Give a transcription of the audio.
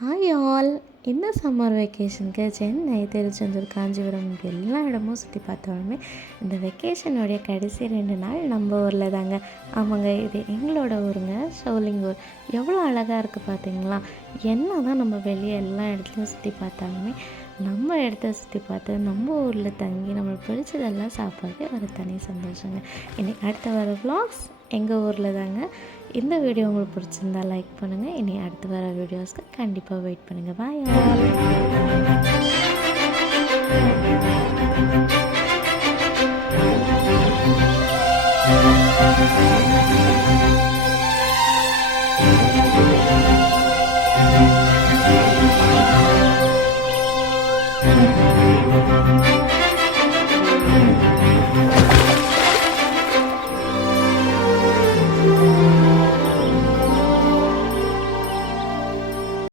Hi all. இந்த summer வெக்கேஷனுக்கு Chennai, Tiruchendur, Kanchipuram எல்லா இடமும் சுற்றி பார்த்தாலுமே இந்த வெக்கேஷனுடைய கடைசி 2 நாள் நம்ம ஊரில் தாங்க. ஆமாங்க, இது எங்களோட ஊருங்க, ஷோலிங்கூர். எவ்வளோ அழகாக இருக்குது பார்த்தீங்களா? என்ன தான் நம்ம வெளியே எல்லா இடத்துலையும் சுற்றி பார்த்தாலுமே நம்ம இடத்த சுற்றி பார்த்து நம்ம ஊரில் தங்கி நம்மளுக்கு பிடிச்சதெல்லாம் சாப்பிட்றது ஒரு தனி சந்தோஷங்க. இன்றைக்கி அடுத்த வர vlogs எங்கள் ஊரில் தாங்க. இந்த வீடியோ உங்களுக்கு பிடிச்சிருந்தா லைக் பண்ணுங்கள். இனி அடுத்து வர வீடியோஸ்க்கு கண்டிப்பாக வெயிட் பண்ணுங்கள். Bye all.